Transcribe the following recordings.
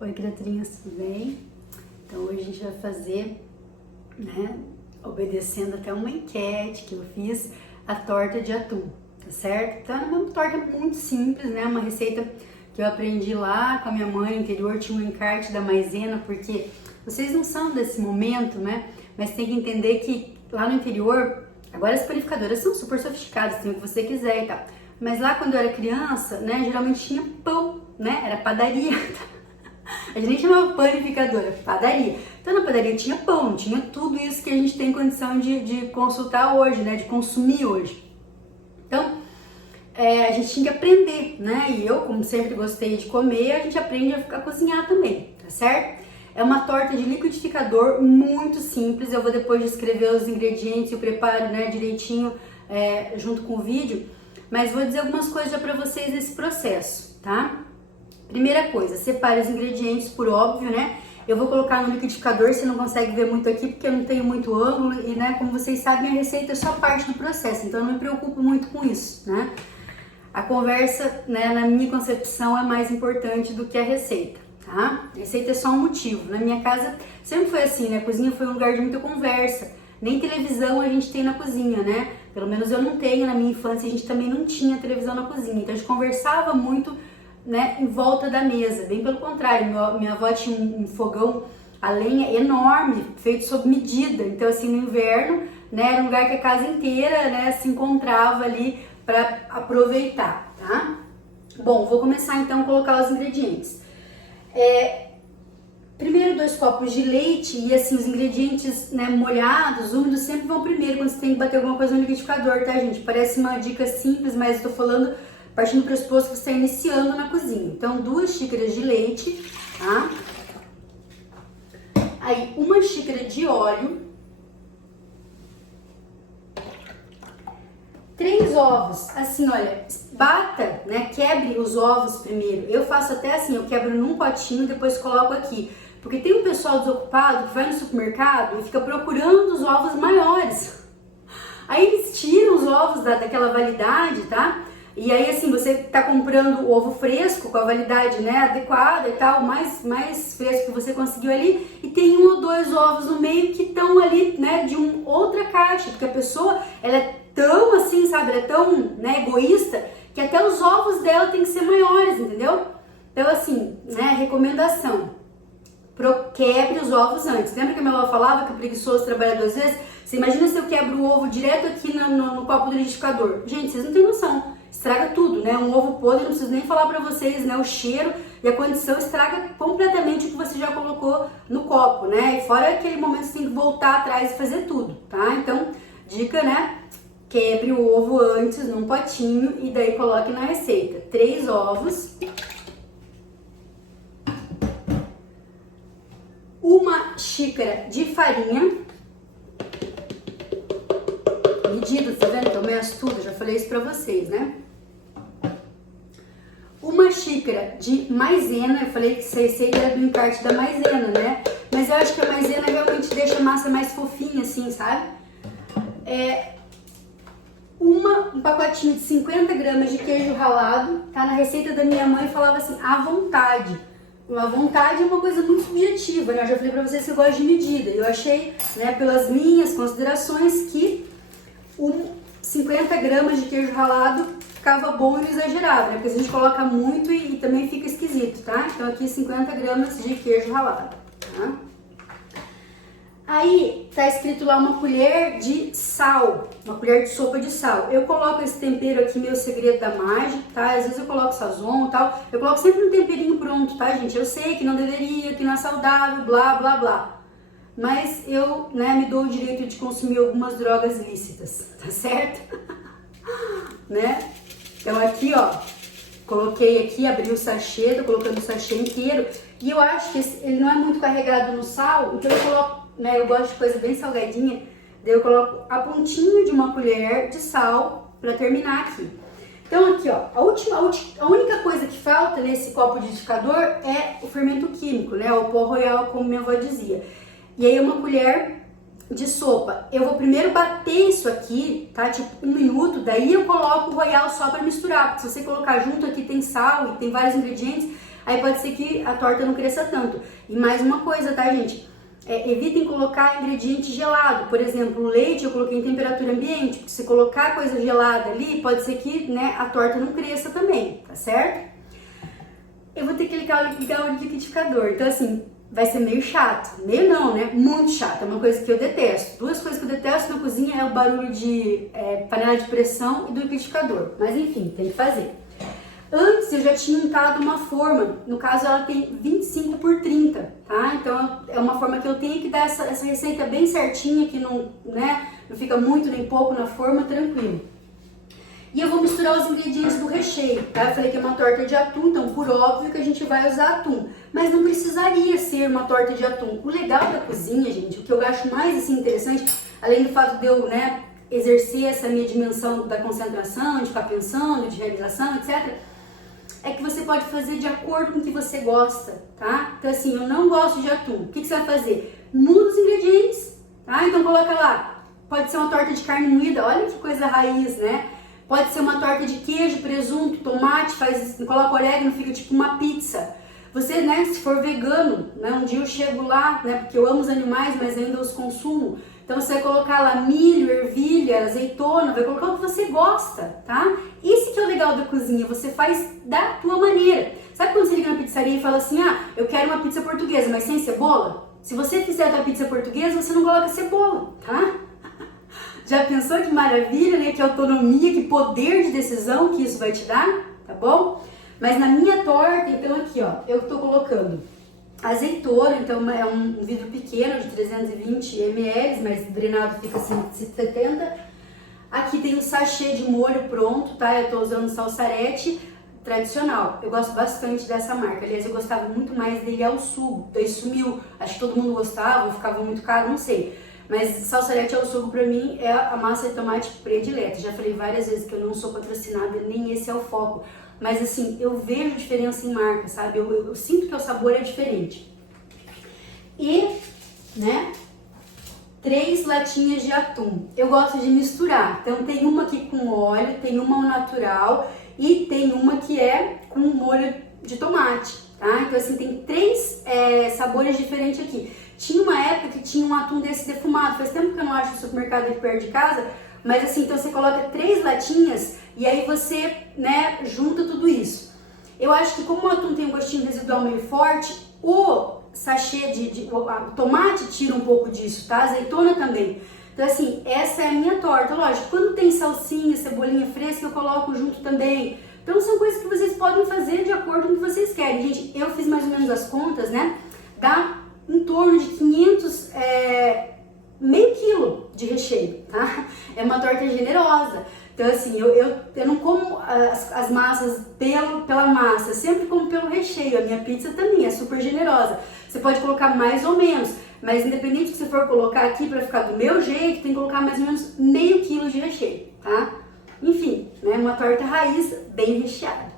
Oi, criaturinhas, tudo bem? Então hoje a gente vai fazer, obedecendo até uma enquete que eu fiz, a torta de atum, tá certo? Então é uma torta muito simples, né? Uma receita que eu aprendi lá com a minha mãe no interior, tinha um encarte da maisena, porque vocês não são desse momento, né? Mas tem que entender que lá no interior, agora as panificadoras são super sofisticadas, tem o que você quiser e tal. Mas lá quando eu era criança, né, geralmente tinha pão, né? Era padaria. A gente nem chamava panificadora, padaria. Então na padaria tinha pão, tinha tudo isso que a gente tem condição de consultar hoje, né? De consumir hoje. Então a gente tinha que aprender, né? E eu, como sempre gostei de comer, a gente aprende a cozinhar também, tá certo? É uma torta de liquidificador muito simples. Eu vou depois descrever os ingredientes e o preparo, né, direitinho junto com o vídeo. Mas vou dizer algumas coisas já pra vocês nesse processo, tá? Primeira coisa, separe os ingredientes por óbvio, né? Eu vou colocar no liquidificador, você não consegue ver muito aqui porque eu não tenho muito ângulo e, né, como vocês sabem, a receita é só parte do processo, então eu não me preocupo muito com isso, né? A conversa, né, na minha concepção é mais importante do que a receita, tá? A receita é só um motivo. Na minha casa sempre foi assim, né? A cozinha foi um lugar de muita conversa. Nem televisão a gente tem na cozinha, né? Pelo menos eu não tenho, na minha infância a gente também não tinha televisão na cozinha, então a gente conversava muito, né, em volta da mesa. Bem pelo contrário, minha avó tinha um fogão a lenha enorme, feito sob medida. Então assim, no inverno, né, era um lugar que a casa inteira, né, se encontrava ali para aproveitar, tá? Bom, vou começar então a colocar os ingredientes. Primeiro 2 copos de leite e assim, os ingredientes, né, molhados, úmidos, sempre vão primeiro quando você tem que bater alguma coisa no liquidificador, tá, gente? Parece uma dica simples, mas eu tô falando partindo do pressuposto que você está iniciando na cozinha. Então, 2 xícaras de leite, tá? Aí, 1 xícara de óleo. 3 ovos. Assim, olha, bata, né? Quebre os ovos primeiro. Eu faço até assim, eu quebro num potinho e depois coloco aqui. Porque tem um pessoal desocupado que vai no supermercado e fica procurando os ovos maiores. Aí eles tiram os ovos daquela validade, tá? E aí, assim, você tá comprando o ovo fresco, com a validade, né, adequada e tal, mais fresco que você conseguiu ali, e tem 1 ou 2 ovos no meio que estão ali, né, de outra caixa, porque a pessoa, ela é tão assim, sabe, ela é tão, né, egoísta, que até os ovos dela tem que ser maiores, entendeu? Então, assim, né, recomendação, quebre os ovos antes. Lembra que a minha avó falava que o preguiçoso trabalha 2 vezes? Você imagina se eu quebro o ovo direto aqui no copo do liquidificador? Gente, vocês não têm noção. Estraga tudo, né? Um ovo podre, não preciso nem falar pra vocês, né? O cheiro e a condição estraga completamente o que você já colocou no copo, né? E fora aquele momento que você tem que voltar atrás e fazer tudo, tá? Então, dica, né? Quebre o ovo antes num potinho e daí coloque na receita. 3 ovos. 1 xícara de farinha. Medidas, tá vendo que eu meço tudo? Já falei isso pra vocês, né? 1 xícara de maisena. Eu falei que essa receita era do encarte da maisena, né? Mas eu acho que a maisena realmente deixa a massa mais fofinha, assim, sabe? Um pacotinho de 50 gramas de queijo ralado, tá? Na receita da minha mãe falava assim, à vontade. A vontade é uma coisa muito subjetiva, né? Eu já falei pra vocês que eu gosto de medida. Eu achei, né, pelas minhas considerações, que 50 gramas de queijo ralado ficava bom e exagerado, né? Porque a gente coloca muito e também fica esquisito, tá? Então aqui 50 gramas de queijo ralado, tá? Aí tá escrito lá 1 colher de sal, 1 colher de sopa de sal. Eu coloco esse tempero aqui, meu segredo da mágica, tá? Às vezes eu coloco sazon e tal. Eu coloco sempre um temperinho pronto, tá, gente? Eu sei que não deveria, que não é saudável, blá, blá, blá. Mas eu, né, me dou o direito de consumir algumas drogas lícitas, tá certo? Né? Então aqui, ó, coloquei aqui, abri o sachê, tô colocando o sachê inteiro. E eu acho que ele não é muito carregado no sal, então eu coloco, né, eu gosto de coisa bem salgadinha, daí eu coloco a pontinha de 1 colher de sal pra terminar aqui. Então aqui, ó, a única coisa que falta nesse copo de liquidificador é o fermento químico, né, o pó royal, como minha avó dizia. E aí 1 colher de sopa. Eu vou primeiro bater isso aqui, tá? Tipo 1 minuto, daí eu coloco o royal só para misturar, porque se você colocar junto aqui tem sal e tem vários ingredientes, aí pode ser que a torta não cresça tanto. E mais uma coisa, tá, gente? Evitem colocar ingrediente gelado. Por exemplo, o leite eu coloquei em temperatura ambiente, porque se colocar coisa gelada ali, pode ser que, né, a torta não cresça também, tá certo? Eu vou ter que ligar o liquidificador, então assim, vai ser meio chato. Meio não, né? Muito chato, é uma coisa que eu detesto. Duas coisas que eu detesto na cozinha é o barulho de panela de pressão e do liquidificador. Mas enfim, tem que fazer. Antes eu já tinha untado uma forma, no caso ela tem 25 por 30, tá? Então é uma forma que eu tenho que dar essa receita bem certinha, que não, né, não fica muito nem pouco na forma, tranquilo. E eu vou misturar os ingredientes do recheio, tá? Eu falei que é uma torta de atum, então por óbvio que a gente vai usar atum, mas não precisaria ser uma torta de atum. O legal da cozinha, gente, o que eu acho mais assim interessante, além do fato de eu, né, exercer essa minha dimensão da concentração, de ficar pensando, de realização, etc., é que você pode fazer de acordo com o que você gosta, tá? Então assim, eu não gosto de atum. O que você vai fazer? Muda os ingredientes, tá? Então coloca lá, pode ser uma torta de carne moída, olha que coisa raiz, né? Pode ser uma torta de queijo, presunto, tomate, coloca orégano, fica tipo uma pizza. Você, né, se for vegano, né, um dia eu chego lá, né, porque eu amo os animais, mas ainda os consumo. Então você vai colocar lá milho, ervilha, azeitona, vai colocar o que você gosta, tá? Isso que é o legal da cozinha, você faz da tua maneira. Sabe quando você liga na pizzaria e fala assim, ah, eu quero uma pizza portuguesa, mas sem cebola? Se você fizer a tua pizza portuguesa, você não coloca cebola, tá? Já pensou que maravilha, né? Que autonomia, que poder de decisão que isso vai te dar, tá bom? Mas na minha torta, então aqui, ó, eu tô colocando azeitona, então é um vidro pequeno de 320 ml, mas drenado fica 170. Aqui tem um sachê de molho pronto, tá? Eu tô usando salsarete tradicional. Eu gosto bastante dessa marca. Aliás, eu gostava muito mais dele ao sugo. Daí sumiu. Acho que todo mundo gostava, ou ficava muito caro, não sei. Mas salsarete ao sugo pra mim é a massa de tomate predileta. Já falei várias vezes que eu não sou patrocinada, nem esse é o foco. Mas assim, eu vejo diferença em marca, sabe? Eu sinto que o sabor é diferente. E, né, 3 latinhas de atum. Eu gosto de misturar. Então tem uma aqui com óleo, tem uma ao natural e tem uma que é com molho de tomate, tá? Então assim, tem 3 sabores diferentes aqui. Tinha uma época que tinha um atum desse defumado. Faz tempo que eu não acho no supermercado aqui perto de casa. Mas assim, então você coloca 3 latinhas e aí você, né, junta tudo isso. Eu acho que como o atum tem um gostinho residual meio forte, o sachê o tomate tira um pouco disso, tá? A azeitona também. Então assim, essa é a minha torta. Lógico, quando tem salsinha, cebolinha fresca, eu coloco junto também. Então são coisas que vocês podem fazer de acordo com o que vocês querem. Gente, eu fiz mais ou menos as contas, né? Dá em torno de 500, meio quilo de recheio, tá? É uma torta generosa. Então assim, eu não como as massas pela massa, sempre como pelo recheio. A minha pizza também é super generosa. Você pode colocar mais ou menos, mas independente do que você for colocar aqui para ficar do meu jeito, tem que colocar mais ou menos meio quilo de recheio, tá? Enfim, né, uma torta raiz bem recheada.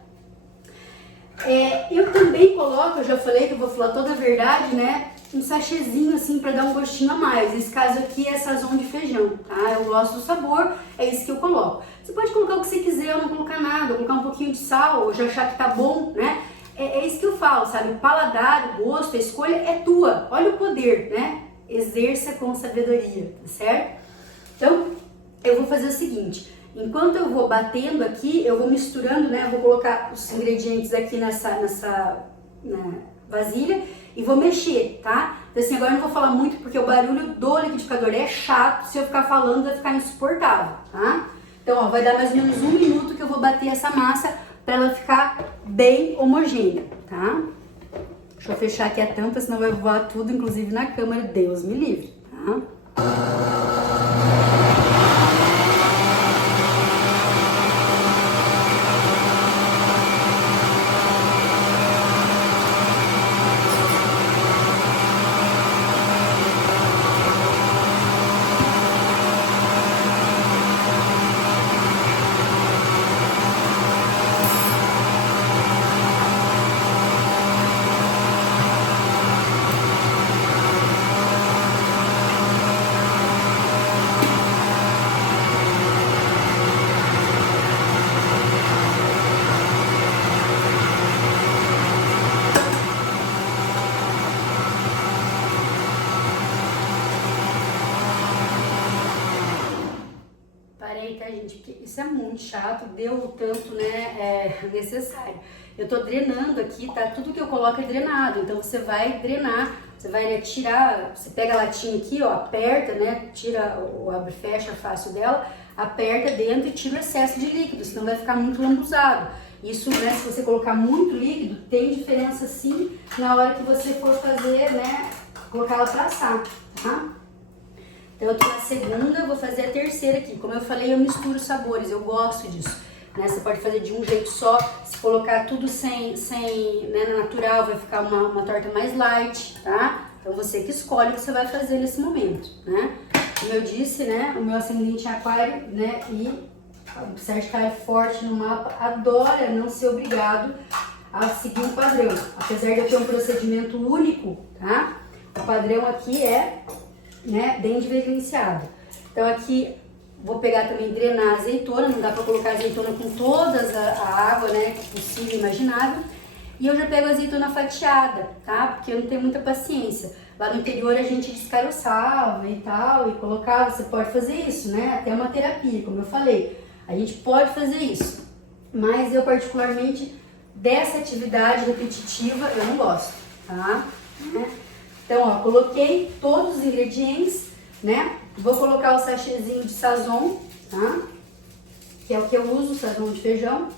Eu também coloco, eu já falei que eu vou falar toda a verdade, né? Um sachêzinho assim para dar um gostinho a mais. Nesse caso aqui é sazon de feijão, tá? Eu gosto do sabor, é isso que eu coloco. Você pode colocar o que você quiser ou não colocar nada, colocar um pouquinho de sal, ou já achar que tá bom, né? É isso que eu falo, sabe? O paladar, o gosto, a escolha é tua. Olha o poder, né? Exerça com sabedoria, tá certo? Então, eu vou fazer o seguinte. Enquanto eu vou batendo aqui, eu vou misturando, né? Eu vou colocar os ingredientes aqui nessa vasilha e vou mexer, tá? Então assim, agora eu não vou falar muito porque o barulho do liquidificador é chato. Se eu ficar falando, vai ficar insuportável, tá? Então, ó, vai dar mais ou menos 1 minuto que eu vou bater essa massa para ela ficar bem homogênea, tá? Deixa eu fechar aqui a tampa, senão vai voar tudo, inclusive na câmera. Deus me livre, tá? gente, porque isso é muito chato, deu o tanto, né, necessário. Eu tô drenando aqui, tá? Tudo que eu coloco é drenado, então você vai drenar, você vai, né, tirar, você pega a latinha aqui, ó, aperta, né, tira o abre e fecha fácil dela, aperta dentro e tira o excesso de líquido, senão vai ficar muito lambuzado. Isso, né, se você colocar muito líquido, tem diferença sim na hora que você for fazer, né, colocar ela pra assar, tá? Então eu tô na segunda, vou fazer a terceira aqui. Como eu falei, eu misturo sabores, eu gosto disso. Né? Você pode fazer de um jeito só, se colocar tudo sem né, natural, vai ficar uma torta mais light, tá? Então você que escolhe o que você vai fazer nesse momento, né? Como eu disse, né, o meu ascendente é aquário, né, e o Sagitário forte no mapa adora não ser obrigado a seguir um padrão. Apesar de eu ter um procedimento único, tá? O padrão aqui é, né, bem diferenciado. Então aqui vou pegar também, drenar a azeitona, não dá pra colocar a azeitona com toda a água, né, possível, imaginável. E eu já pego a azeitona fatiada, tá? Porque eu não tenho muita paciência. Lá no interior a gente descaroçava e tal, e colocava, você pode fazer isso, né? Até uma terapia, como eu falei. A gente pode fazer isso. Mas eu particularmente, dessa atividade repetitiva, eu não gosto, tá? Então, ó, coloquei todos os ingredientes, né? Vou colocar o sachêzinho de Sazon, tá? Que é o que eu uso, Sazon de feijão.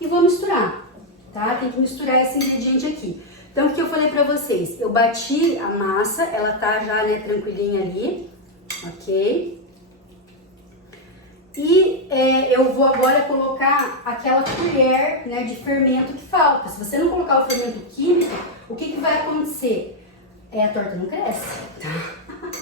E vou misturar, tá? Tem que misturar esse ingrediente aqui. Então, o que eu falei pra vocês? Eu bati a massa, ela tá já, né, tranquilinha ali, ok? E eu vou agora colocar aquela colher, né, de fermento que falta. Se você não colocar o fermento químico, o que vai acontecer? A torta não cresce, tá?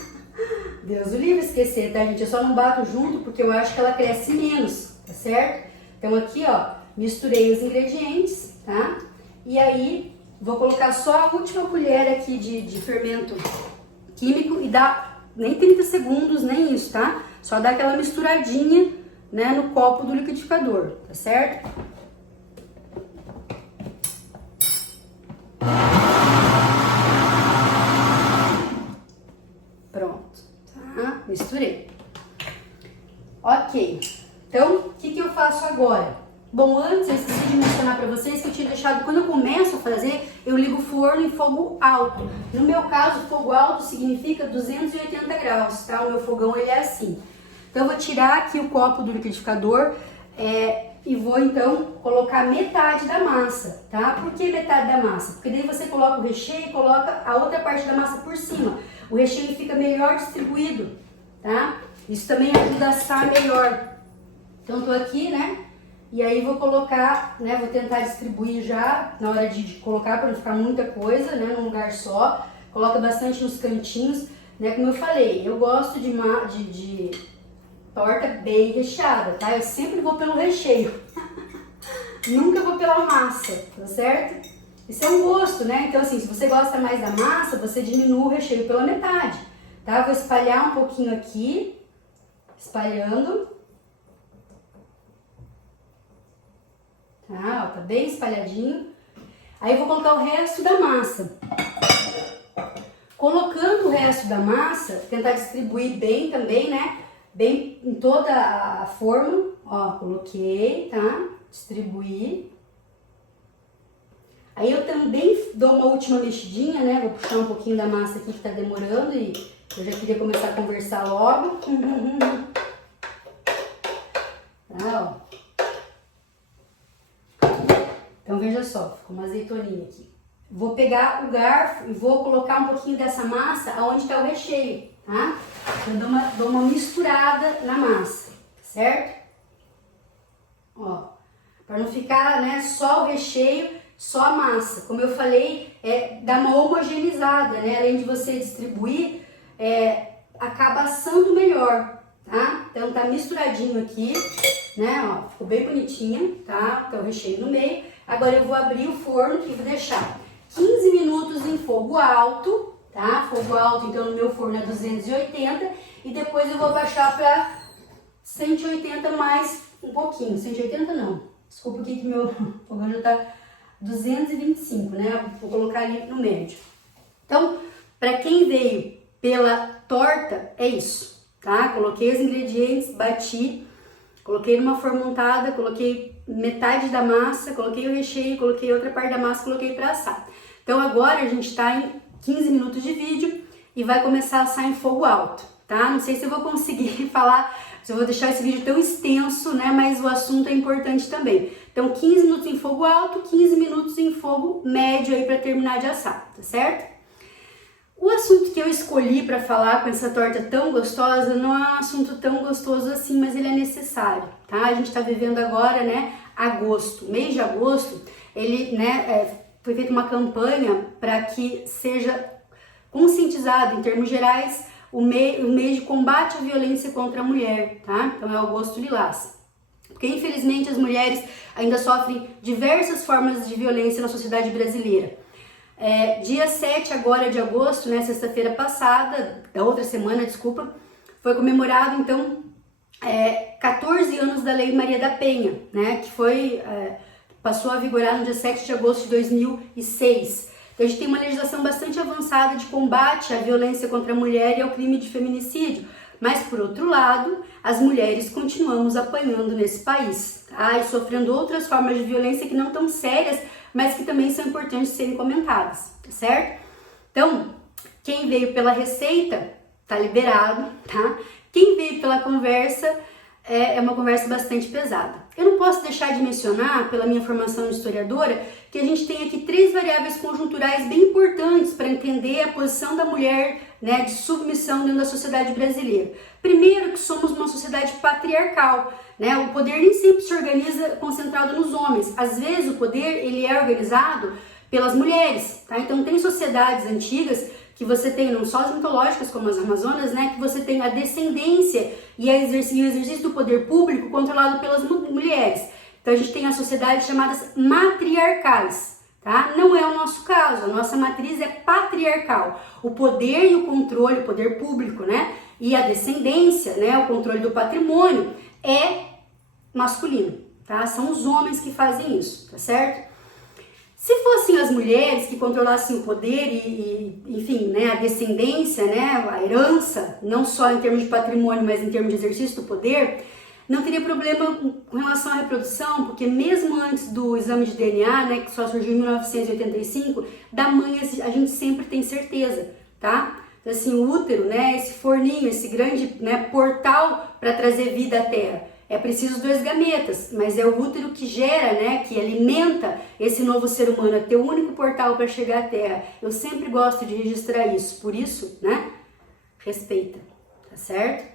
Deus o livre esquecer, tá, gente? Eu só não bato junto porque eu acho que ela cresce menos, tá certo? Então aqui, ó, misturei os ingredientes, tá? E aí, vou colocar só a última colher aqui de fermento químico e dá nem 30 segundos, nem isso, tá? Só dá aquela misturadinha, né, no copo do liquidificador, tá certo? Pronto, tá? Misturei. Ok, então o que eu faço agora? Bom, antes eu esqueci de mencionar para vocês que eu tinha deixado, quando eu começo a fazer, eu ligo o forno em fogo alto. No meu caso, fogo alto significa 280 graus, tá? O meu fogão ele é assim. Então eu vou tirar aqui o copo do liquidificador e vou então colocar metade da massa, tá? Por que metade da massa? Porque daí você coloca o recheio e coloca a outra parte da massa por cima. O recheio fica melhor distribuído, tá? Isso também ajuda a assar melhor. Então tô aqui, né? E aí vou colocar, né, vou tentar distribuir já na hora de colocar para não ficar muita coisa, né, num lugar só. Coloca bastante nos cantinhos, né, como eu falei, eu gosto de torta bem recheada, tá? Eu sempre vou pelo recheio, nunca vou pela massa, tá certo? Isso é um gosto, né? Então assim, se você gosta mais da massa, você diminui o recheio pela metade, tá? Vou espalhar um pouquinho aqui, espalhando. Tá bem espalhadinho. Aí eu vou colocar o resto da massa. Colocando o resto da massa, tentar distribuir bem também, né? Bem em toda a forma. Ó, coloquei, tá? Distribuí. Aí eu também dou uma última mexidinha, né? Vou puxar um pouquinho da massa aqui que tá demorando e eu já queria começar a conversar logo. Tá, ó. Então veja só, ficou uma azeitoninha aqui. Vou pegar o garfo e vou colocar um pouquinho dessa massa aonde está o recheio, tá? Então dou uma misturada na massa, certo? Ó, para não ficar, né, só o recheio, só a massa. Como eu falei, dá uma homogeneizada, né? Além de você distribuir, acaba assando melhor, tá? Então tá misturadinho aqui, né? Ó, ficou bem bonitinha, tá? Então o recheio no meio. Agora eu vou abrir o forno e vou deixar 15 minutos em fogo alto, tá? Fogo alto, então no meu forno é 280 e depois eu vou baixar para 180 mais um pouquinho. 180 não, desculpa aqui que meu fogão já tá 225, né? Vou colocar ali no médio. Então, para quem veio pela torta, é isso, tá? Coloquei os ingredientes, bati. Coloquei numa forma untada, coloquei metade da massa, coloquei o recheio, coloquei outra parte da massa, coloquei para assar. Então agora a gente está em 15 minutos de vídeo e vai começar a assar em fogo alto, tá? Não sei se eu vou conseguir falar, se eu vou deixar esse vídeo tão extenso, né? Mas o assunto é importante também. Então 15 minutos em fogo alto, 15 minutos em fogo médio aí para terminar de assar, tá certo? O assunto que eu escolhi para falar com essa torta tão gostosa não é um assunto tão gostoso assim, mas ele é necessário, tá? A gente está vivendo agora, né, agosto. Mês de agosto, ele, né, foi feita uma campanha para que seja conscientizado, em termos gerais, o mês de combate à violência contra a mulher, tá? Então é o agosto lilás. Porque infelizmente as mulheres ainda sofrem diversas formas de violência na sociedade brasileira. Dia 7 agora de agosto, né, sexta-feira passada, da outra semana, desculpa, foi comemorado então 14 anos da Lei Maria da Penha, né, que passou a vigorar no dia 7 de agosto de 2006. Então a gente tem uma legislação bastante avançada de combate à violência contra a mulher e ao crime de feminicídio, mas por outro lado, as mulheres continuamos apanhando nesse país, tá? E sofrendo outras formas de violência que não tão sérias, mas que também são importantes de serem comentadas, tá certo? Então, quem veio pela receita, tá liberado, tá? Quem veio pela conversa, é uma conversa bastante pesada. Eu não posso deixar de mencionar, pela minha formação de historiadora, que a gente tem aqui 3 variáveis conjunturais bem importantes para entender a posição da mulher, né, de submissão dentro da sociedade brasileira. Primeiro, que somos uma sociedade patriarcal, né? O poder nem sempre se organiza concentrado nos homens. Às vezes o poder ele é organizado pelas mulheres, tá? Então tem sociedades antigas que você tem, não só as mitológicas como as amazonas, né, que você tem a descendência e o exercício do poder público controlado pelas mulheres. Então a gente tem as sociedades chamadas matriarcais, tá? Não é o nosso caso, a nossa matriz é patriarcal. O poder e o controle, o poder público, né, e a descendência, né, o controle do patrimônio é masculino, tá? São os homens que fazem isso, tá certo? Se fossem as mulheres que controlassem o poder enfim, né, a descendência, né, a herança, não só em termos de patrimônio, mas em termos de exercício do poder, não teria problema com relação à reprodução, porque mesmo antes do exame de DNA, né, que só surgiu em 1985, da mãe a gente sempre tem certeza, tá? Então, assim, o útero, né, esse forninho, esse grande, né, portal para trazer vida à Terra. É preciso 2 gametas, mas é o útero que gera, né, que alimenta esse novo ser humano, é ter o único portal para chegar à Terra. Eu sempre gosto de registrar isso, por isso, né, respeita, tá certo?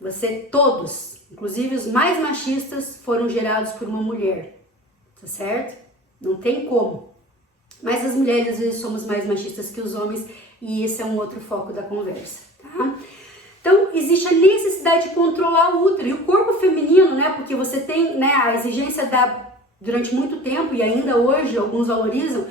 Você, todos, inclusive os mais machistas, foram gerados por uma mulher, tá certo? Não tem como. Mas as mulheres às vezes somos mais machistas que os homens e esse é um outro foco da conversa, tá? Então, existe a necessidade de controlar o útero e o corpo feminino, né? Porque você tem, né, a exigência durante muito tempo e ainda hoje alguns valorizam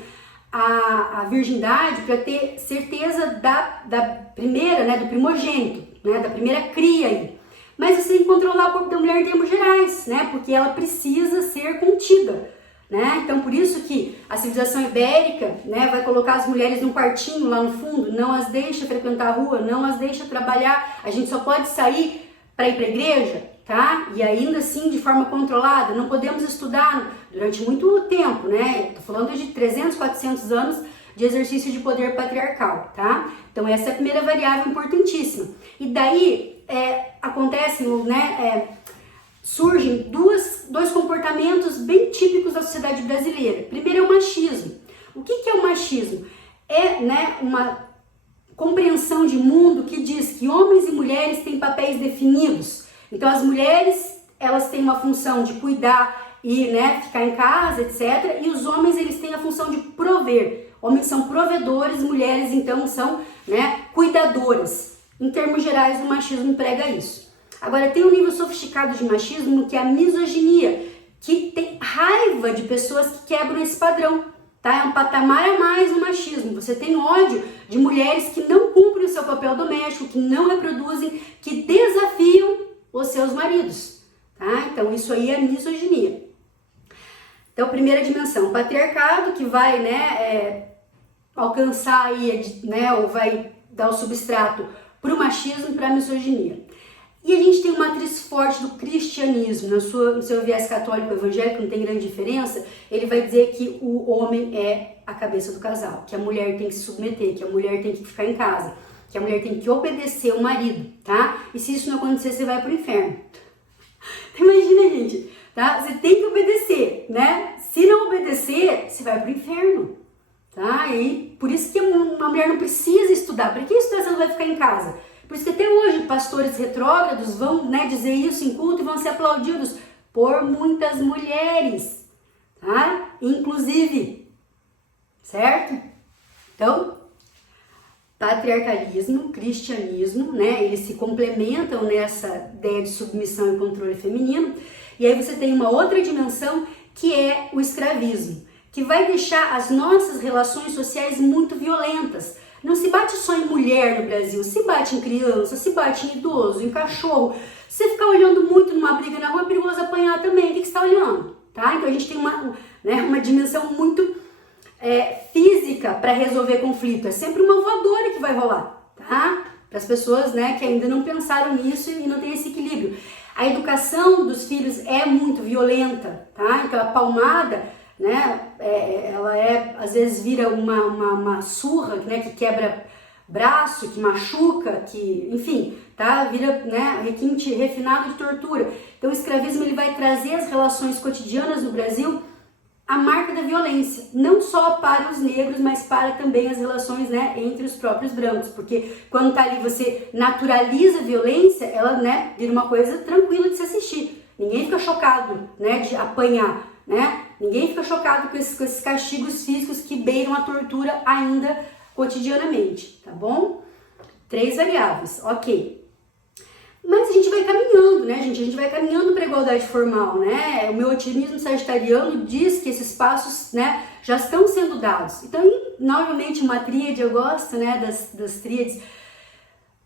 a virgindade para ter certeza da primeira, né, do primogênito, né, da primeira cria aí. Mas você tem que controlar o corpo da mulher em termos gerais, né? Porque ela precisa ser contida, né? Então, por isso que a civilização ibérica, né, vai colocar as mulheres num quartinho lá no fundo, não as deixa frequentar a rua, não as deixa trabalhar, a gente só pode sair para ir para a igreja, tá? E ainda assim de forma controlada, não podemos estudar durante muito tempo, né? Tô falando de 300, 400 anos de exercício de poder patriarcal, tá? Então essa é a primeira variável importantíssima. E daí acontece, né, surgem dois comportamentos bem típicos da sociedade brasileira. Primeiro é o machismo. O que é o machismo? É, né, uma compreensão de mundo que diz que homens e mulheres têm papéis definidos. Então as mulheres, elas têm uma função de cuidar e, né, ficar em casa, etc. E os homens, eles têm a função de prover. Homens são provedores, mulheres então são, né, cuidadoras. Em termos gerais, o machismo prega isso. Agora, tem um nível sofisticado de machismo que é a misoginia, que tem raiva de pessoas que quebram esse padrão, tá? É um patamar a mais no machismo. Você tem ódio de mulheres que não cumprem o seu papel doméstico, que não reproduzem, que desafiam os seus maridos, tá? Então, isso aí é misoginia. Então, primeira dimensão, o patriarcado que vai, né, alcançar aí, né, ou vai dar o substrato para o machismo e para a misoginia. E a gente tem uma matriz forte do cristianismo, no seu viés católico evangélico, não tem grande diferença, ele vai dizer que o homem é a cabeça do casal, que a mulher tem que se submeter, que a mulher tem que ficar em casa, que a mulher tem que obedecer o marido, tá? E se isso não acontecer, você vai pro inferno. Imagina, gente, tá? Você tem que obedecer, né? Se não obedecer, você vai pro inferno, tá? E por isso que uma mulher não precisa estudar. Para que estudar se ela vai ficar em casa? Por isso que até hoje pastores retrógrados vão, né, dizer isso em culto e vão ser aplaudidos por muitas mulheres, tá? Inclusive, certo? Então, patriarcalismo, cristianismo, né, eles se complementam nessa ideia de submissão e controle feminino. E aí você tem uma outra dimensão que é o escravismo, que vai deixar as nossas relações sociais muito violentas. Não se bate só em mulher no Brasil, se bate em criança, se bate em idoso, em cachorro. Se você ficar olhando muito numa briga na rua, é perigoso apanhar também. O que você está olhando? Tá? Então a gente tem uma dimensão muito física para resolver conflito. É sempre uma voadora que vai rolar, tá? Para as pessoas, né, que ainda não pensaram nisso e não tem esse equilíbrio. A educação dos filhos é muito violenta, tá? Então a palmada, né, ela às vezes vira uma surra, né, que quebra braço, que machuca, que, enfim, tá, vira, né, requinte refinado de tortura. Então o escravismo ele vai trazer as relações cotidianas no Brasil a marca da violência, não só para os negros, mas para também as relações, né, entre os próprios brancos, porque quando tá ali você naturaliza a violência, ela, né, vira uma coisa tranquila de se assistir. Ninguém fica chocado, né, de apanhar, né? Ninguém fica chocado com esses castigos físicos que beiram a tortura ainda cotidianamente, tá bom? 3 variáveis, ok. Mas a gente vai caminhando, né, gente? A gente vai caminhando para a igualdade formal, né? O meu otimismo sagitariano diz que esses passos, né, já estão sendo dados. Então, novamente, uma tríade, eu gosto, né, das tríades,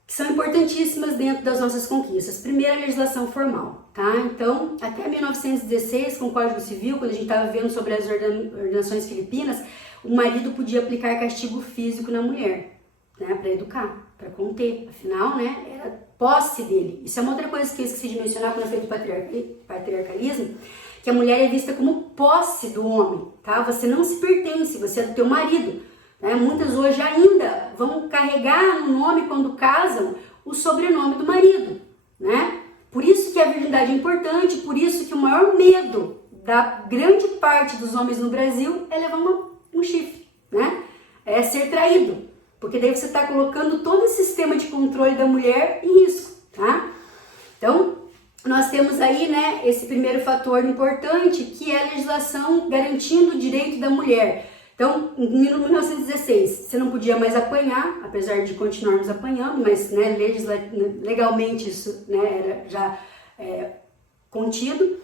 que são importantíssimas dentro das nossas conquistas. Primeiro, a legislação formal, tá? Então, até 1916, com o Código Civil, quando a gente estava vendo sobre as ordenações filipinas, o marido podia aplicar castigo físico na mulher, né, para educar, para conter. Afinal, né, era posse dele. Isso é uma outra coisa que eu esqueci de mencionar quando eu falei do patriarcalismo, que a mulher é vista como posse do homem, tá? Você não se pertence, você é do teu marido. Muitas hoje ainda vão carregar no nome, quando casam, o sobrenome do marido, né? Por isso que a virgindade é importante, por isso que o maior medo da grande parte dos homens no Brasil é levar um chifre, né? É ser traído, porque daí você está colocando todo esse sistema de controle da mulher em risco, tá? Então, nós temos aí, né, esse primeiro fator importante, que é a legislação garantindo o direito da mulher. Então, em 1916, você não podia mais apanhar, apesar de continuarmos apanhando, mas, né, legalmente isso, né, era já contido.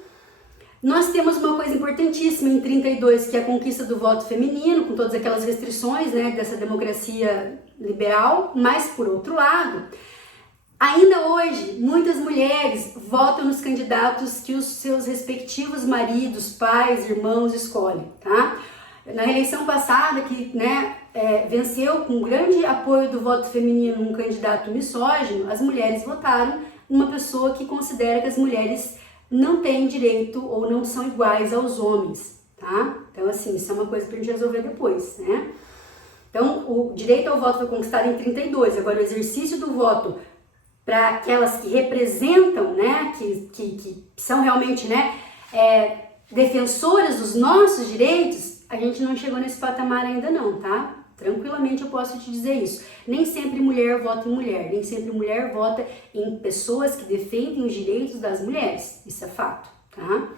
Nós temos uma coisa importantíssima em 32, que é a conquista do voto feminino, com todas aquelas restrições, né, dessa democracia liberal, mas, por outro lado, ainda hoje, muitas mulheres votam nos candidatos que os seus respectivos maridos, pais, irmãos escolhem, tá? Na eleição passada, que, né, venceu com grande apoio do voto feminino um candidato misógino, as mulheres votaram numa pessoa que considera que as mulheres não têm direito ou não são iguais aos homens, tá? Então, assim, isso é uma coisa pra gente resolver depois, né? Então, o direito ao voto foi conquistado em 32, agora o exercício do voto para aquelas que representam, né, que são realmente, né, defensoras dos nossos direitos, a gente não chegou nesse patamar ainda não, tá? Tranquilamente eu posso te dizer isso. Nem sempre mulher vota em mulher, nem sempre mulher vota em pessoas que defendem os direitos das mulheres. Isso é fato, tá?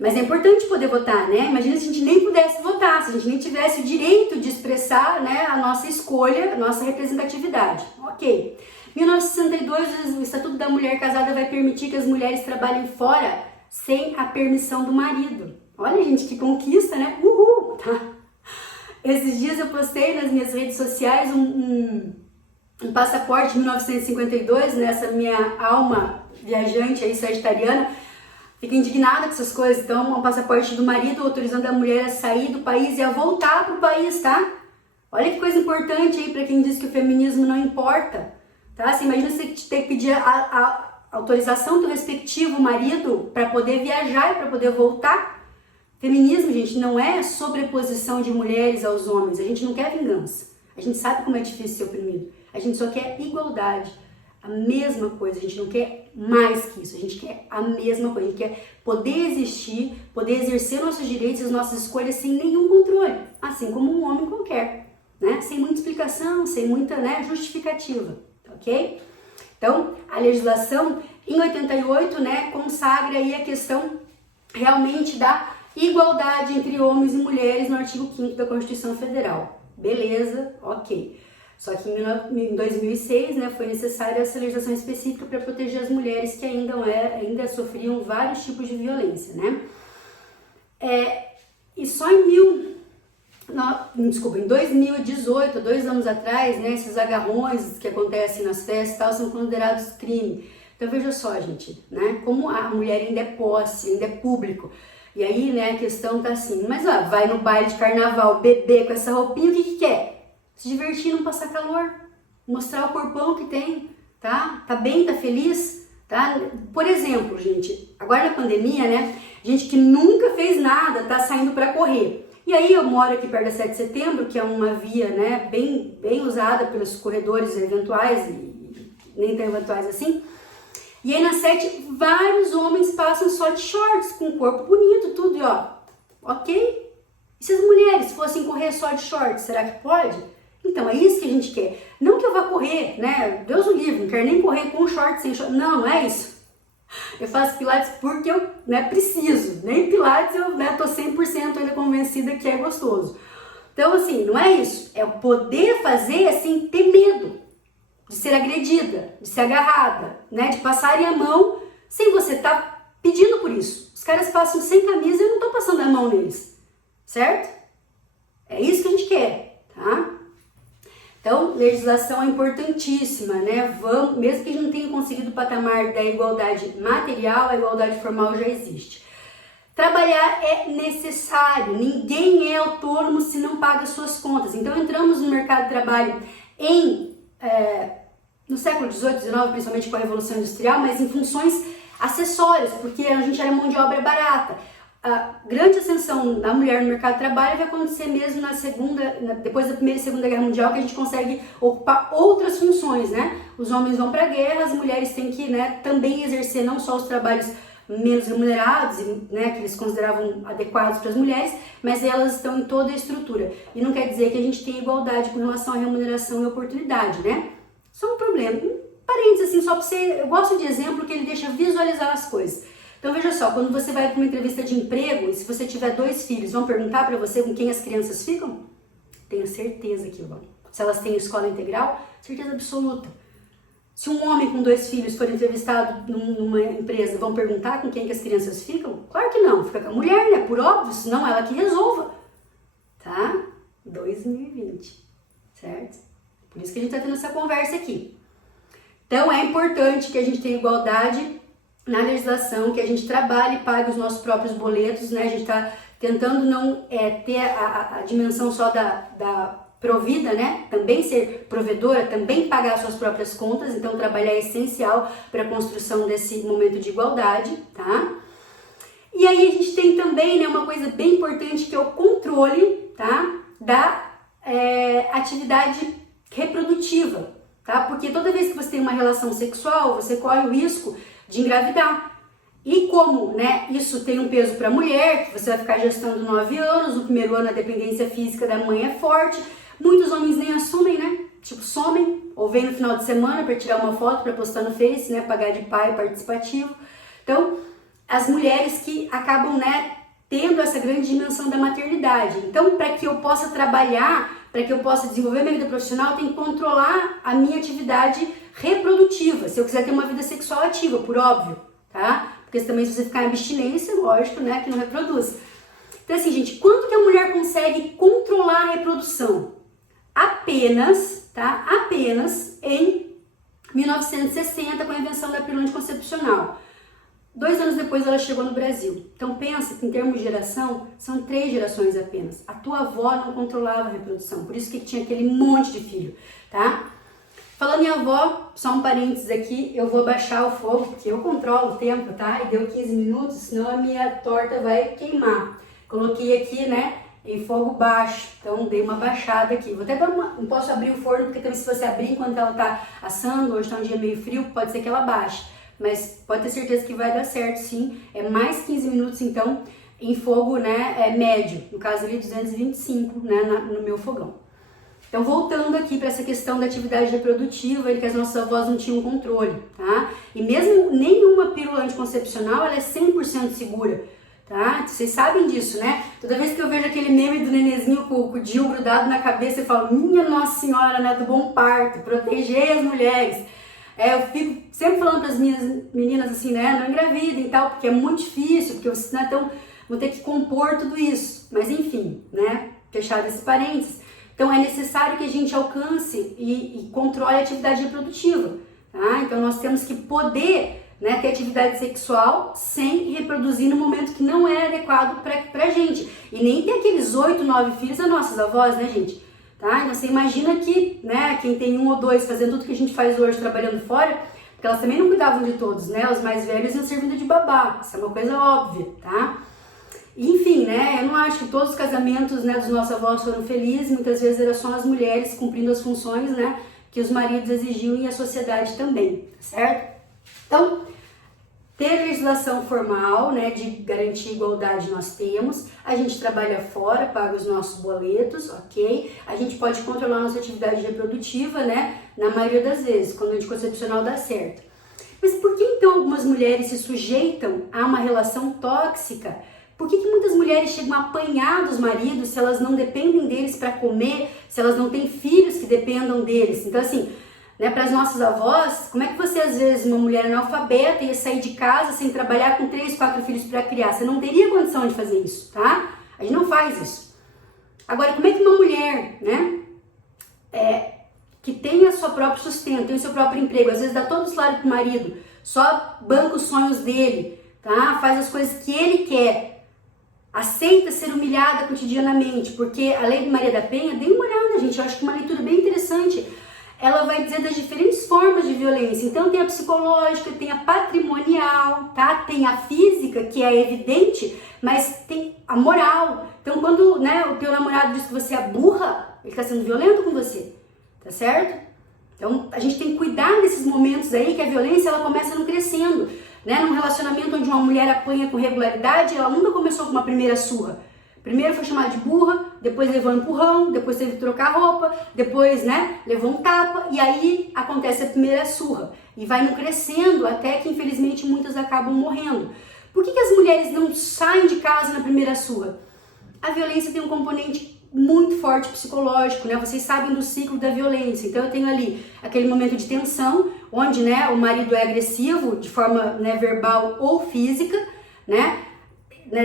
Mas é importante poder votar, né? Imagina se a gente nem pudesse votar, se a gente nem tivesse o direito de expressar, né, a nossa escolha, a nossa representatividade. Ok. 1962, o Estatuto da Mulher Casada vai permitir que as mulheres trabalhem fora sem a permissão do marido. Olha, gente, que conquista, né? Uhul! Tá? Esses dias eu postei nas minhas redes sociais um passaporte de 1952, nessa minha alma viajante aí, sagitariana. Fico indignada com essas coisas. Então, um passaporte do marido autorizando a mulher a sair do país e a voltar pro país, tá? Olha que coisa importante aí para quem diz que o feminismo não importa, tá? Você imagina você ter que pedir autorização do respectivo marido para poder viajar e para poder voltar. Feminismo, gente, não é sobreposição de mulheres aos homens. A gente não quer vingança. A gente sabe como é difícil ser oprimido. A gente só quer igualdade. A mesma coisa. A gente não quer mais que isso. A gente quer a mesma coisa. A gente quer poder existir, poder exercer nossos direitos e as nossas escolhas sem nenhum controle. Assim como um homem qualquer. Né? Sem muita explicação, sem muita, né, justificativa. Ok? Então, a legislação em 88, né, consagra aí a questão realmente da igualdade entre homens e mulheres no artigo 5º da Constituição Federal. Beleza, ok. Só que em 2006, né, foi necessária essa legislação específica para proteger as mulheres que ainda sofriam vários tipos de violência, né? E só em 2018, 2 anos atrás, né, esses agarrões que acontecem nas festas e tal, são considerados crime. Então veja só, gente, né, como a mulher ainda é posse, ainda é público. E aí, né, a questão tá assim, mas ó, vai no baile de carnaval, beber com essa roupinha, o que quer? Se divertir, não passar calor, mostrar o corpão que tem, tá? Tá bem, tá feliz, tá? Por exemplo, gente, agora na pandemia, né, gente que nunca fez nada tá saindo para correr. E aí eu moro aqui perto da 7 de setembro, que é uma via, né, bem usada pelos corredores eventuais, e nem tão eventuais assim. E aí na 7, vários homens passam só de shorts, com o corpo bonito, tudo, e ó, ok? E se as mulheres fossem correr só de shorts, será que pode? Então, é isso que a gente quer. Não que eu vá correr, né, Deus o livre, não quero nem correr com shorts, sem shorts, não é isso. Eu faço pilates porque eu, né, preciso, nem pilates eu, né, tô 100% ainda convencida que é gostoso. Então, assim, não é isso, é o poder fazer, assim, ter medo de ser agredida, de ser agarrada, né, de passarem a mão sem você estar pedindo por isso. Os caras passam sem camisa e eu não tô passando a mão neles, certo? É isso que a gente quer, tá? Então, legislação é importantíssima, né? Mesmo que a gente não tenha conseguido o patamar da igualdade material, a igualdade formal já existe. Trabalhar é necessário, ninguém é autônomo se não paga suas contas. Então, entramos no mercado de trabalho no século XVIII, XIX, principalmente com a Revolução Industrial, mas em funções acessórias, porque a gente era mão de obra barata. A grande ascensão da mulher no mercado de trabalho vai acontecer mesmo depois da Primeira e Segunda Guerra Mundial, que a gente consegue ocupar outras funções, né? Os homens vão para a guerra, as mulheres têm que, né, também exercer não só os trabalhos menos remunerados, né, que eles consideravam adequados para as mulheres, mas elas estão em toda a estrutura. E não quer dizer que a gente tenha igualdade com relação à remuneração e oportunidade, né? Só um problema. Um parênteses, assim, só para você... Eu gosto de exemplo que ele deixa visualizar as coisas. Então veja só, quando você vai para uma entrevista de emprego e se você tiver 2 filhos, vão perguntar para você com quem as crianças ficam? Tenho certeza que vão. Se elas têm escola integral, certeza absoluta. Se um homem com 2 filhos for entrevistado numa empresa, vão perguntar com quem que as crianças ficam? Claro que não, fica com a mulher, né? Por óbvio, senão ela que resolva. Tá? 2020, certo? Por isso que a gente está tendo essa conversa aqui. Então é importante que a gente tenha igualdade na legislação, que a gente trabalhe e pague os nossos próprios boletos, né? A gente está tentando não ter a dimensão só da provida, né? Também ser provedora, também pagar suas próprias contas, então trabalhar é essencial para a construção desse momento de igualdade, tá? E aí a gente tem também, né, uma coisa bem importante que é o controle, tá? Da atividade reprodutiva, tá? Porque toda vez que você tem uma relação sexual, você corre o risco de engravidar. E como, né, isso tem um peso para a mulher, que você vai ficar gestando 9 anos, no primeiro ano a dependência física da mãe é forte, muitos homens nem assumem, né? Tipo, somem, ou vem no final de semana para tirar uma foto para postar no Face, né, pagar de pai participativo. Então, as mulheres que acabam, né, tendo essa grande dimensão da maternidade. Então, para que eu possa trabalhar, para que eu possa desenvolver minha vida profissional, eu tenho que controlar a minha atividade reprodutiva, se eu quiser ter uma vida sexual ativa, por óbvio, tá? Porque também se você ficar em abstinência, lógico, né, que não reproduz. Então assim, gente, quanto que a mulher consegue controlar a reprodução? Apenas, tá? Apenas em 1960, com a invenção da pílula anticoncepcional. 2 anos depois ela chegou no Brasil. Então pensa que em termos de geração, são 3 gerações apenas. A tua avó não controlava a reprodução, por isso que tinha aquele monte de filho, tá? Falando em avó, só um parênteses aqui, eu vou baixar o fogo, porque eu controlo o tempo, tá? E deu 15 minutos, senão a minha torta vai queimar. Coloquei aqui, né, em fogo baixo, então dei uma baixada aqui. Vou até dar uma, não posso abrir o forno, porque também se você abrir enquanto ela tá assando, hoje tá um dia meio frio, pode ser que ela baixe. Mas pode ter certeza que vai dar certo, sim. É mais 15 minutos, então, em fogo, né, médio. No caso ali, 225, né, no meu fogão. Então, voltando aqui para essa questão da atividade reprodutiva, que as nossas avós não tinham controle, tá? E mesmo nenhuma pílula anticoncepcional, ela é 100% segura, tá? Vocês sabem disso, né? Toda vez que eu vejo aquele meme do nenenzinho com o DIU grudado na cabeça, eu falo, minha Nossa Senhora, né, do bom parto, proteger as mulheres. Eu fico sempre falando para as minhas meninas assim, né, não engravidem e tal, porque é muito difícil, porque vocês, né, vão ter que compor tudo isso. Mas enfim, né, fechado esse parênteses. Então é necessário que a gente alcance e controle a atividade reprodutiva, tá? Então nós temos que poder, né, ter atividade sexual sem reproduzir no momento que não é adequado pra gente. E nem ter aqueles 8, 9 filhos das nossas avós, né, gente? Tá? Então você imagina que, né, quem tem 1 ou 2 fazendo tudo que a gente faz hoje trabalhando fora, porque elas também não cuidavam de todos, né? Os mais velhos iam servindo de babá, isso é uma coisa óbvia, tá? Enfim, né, eu não acho que todos os casamentos, né, dos nossos avós foram felizes, muitas vezes era só as mulheres cumprindo as funções, né, que os maridos exigiam e a sociedade também, certo? Então, ter legislação formal, né, de garantir igualdade nós temos, a gente trabalha fora, paga os nossos boletos, ok? A gente pode controlar a nossa atividade reprodutiva, né, na maioria das vezes, quando o anticoncepcional dá certo. Mas por que então algumas mulheres se sujeitam a uma relação tóxica? Por que muitas mulheres chegam a apanhar dos maridos se elas não dependem deles para comer, se elas não têm filhos que dependam deles? Então, assim, né, para as nossas avós, como é que você, às vezes, uma mulher analfabeta ia sair de casa sem trabalhar com 3, 4 filhos para criar? Você não teria condição de fazer isso, tá? A gente não faz isso. Agora, como é que uma mulher, né, que tem o seu próprio sustento, tem o seu próprio emprego, às vezes dá todo o salário pro marido, só banca os sonhos dele, tá? Faz as coisas que ele quer, aceita ser humilhada cotidianamente, porque a lei de Maria da Penha, dê uma olhada, gente, eu acho que uma leitura bem interessante, ela vai dizer das diferentes formas de violência. Então tem a psicológica, tem a patrimonial, tá? Tem a física, que é evidente, mas tem a moral. Então quando, né, o teu namorado diz que você é burra, ele está sendo violento com você, tá certo? Então a gente tem que cuidar desses momentos aí que a violência ela começa não crescendo. Né, num relacionamento onde uma mulher apanha com regularidade, ela nunca começou com uma primeira surra. Primeiro foi chamada de burra, depois levou um empurrão, depois teve que trocar roupa, depois, né, levou um tapa e aí acontece a primeira surra. E vai não crescendo até que, infelizmente, muitas acabam morrendo. Por que as mulheres não saem de casa na primeira surra? A violência tem um componente muito forte psicológico, né? Vocês sabem do ciclo da violência. Então eu tenho ali aquele momento de tensão, onde, né, o marido é agressivo de forma, né, verbal ou física, né?